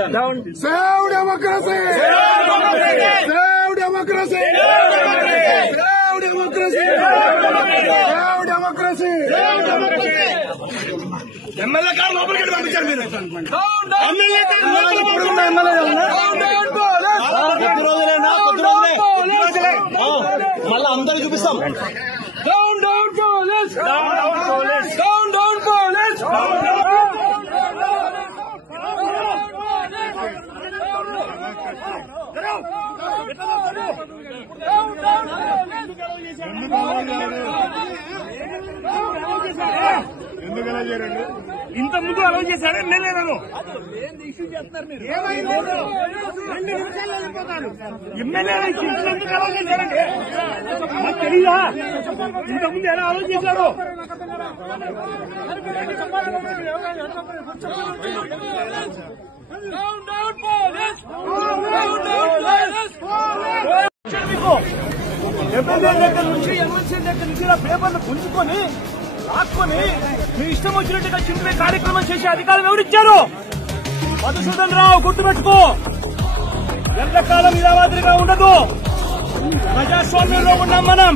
Save democracy! Save democracy! Save democracy! Save democracy! MLA కాదు లోపలికి పంపించారు మీరు. ఎమ్మెల్యే కాదు మళ్ళీ అందరూ చూపిస్తాం. ఎందుకలా చేయండి? ఇంత ముందు అలౌ చేశాడు ఎమ్మెల్యే నన్ను ఎమ్మెల్యే ఎందుకు అలౌ చేశాడండి నాకు తెలీదా? ఇంత ముందు ఎలా అలౌ చేశాడు? ఎమ్మెల్యే దగ్గర నుంచి ఎమ్మెల్సీ దగ్గర నుంచి పేపర్లు పుంజుకొని లాక్కొని మీ ఇష్టం వచ్చినట్టుగా చింపే కార్యక్రమం చేసే అధికారం ఎవరిచ్చారు? మధుసూదన్ రావు గుర్తుపెట్టుకో, ఎంతకాలం ఇలా మాదిరిగా ఉండదు. ప్రజాస్వామ్యంలో ఉన్నాం మనం.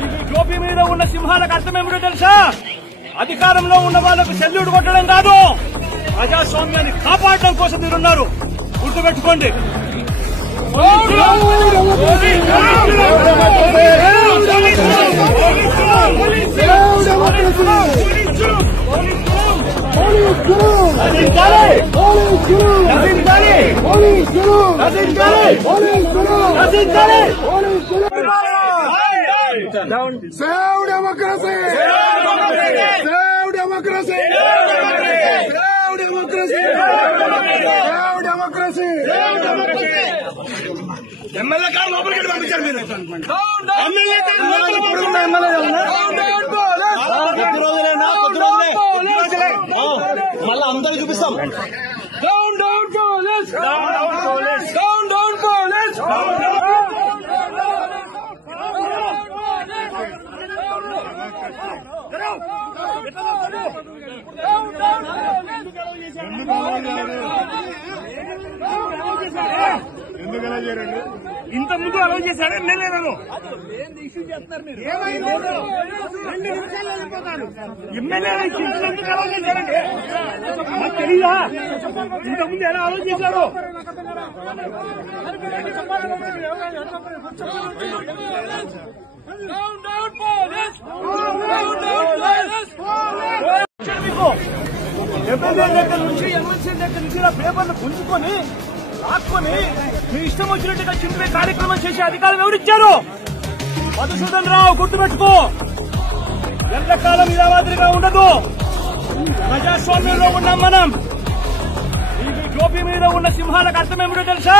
ఈ టోపీ మీద ఉన్న సింహాలకు అర్థమేమిటో తెలుసా? అధికారంలో ఉన్న వాళ్లకు సెల్యూట్ కొట్టడం కాదు, ప్రజాస్వామ్యాన్ని కాపాడడం కోసం మీరున్నారు. గుర్తుపెట్టుకోండి. Save democracy! Save democracy! Save democracy! Save democracy! MLA కాదు లోపలికి పంపించారు మీరు. ఎమ్మెల్యే కాదు మళ్ళీ అందరూ చూపిస్తాం. ఎందుకలా చేయండి? ఇంత ముందు అలౌ చేశాడు ఎమ్మెల్యే నన్ను ఎమ్మెల్యే ఎందుకు అలౌ చేశాడండి నాకు తెలీదా? ఇంత ముందు ఎలా అలౌ చేశాడు? ఎమ్మెల్యే దగ్గర నుంచి ఎమ్మెల్సీ దగ్గర నుంచి పేపర్లు పుంజుకొని లాక్కొని మీ ఇష్టం వచ్చినట్టుగా చింపే కార్యక్రమం చేసే అధికారం ఎవరిచ్చారు? మధుసూదన్ రావు గుర్తుపెట్టుకో, ఎంతకాలం ఇలా మాదిరిగా ఉండదు. ప్రజాస్వామ్యంలో ఉన్నాం మనం. ఈ టోపీ మీద ఉన్న సింహాలకు అర్థమేమిటో తెలుసా?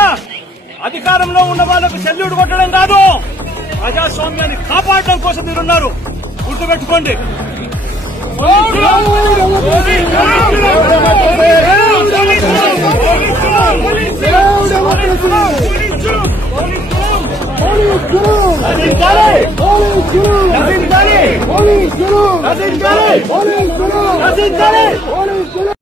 అధికారంలో ఉన్న వాళ్లకు సెల్యూట్ కొట్టడం కాదు, ప్రజాస్వామ్యాన్ని కాపాడడం కోసం మీరున్నారు. గుర్తుపెట్టుకోండి. Police!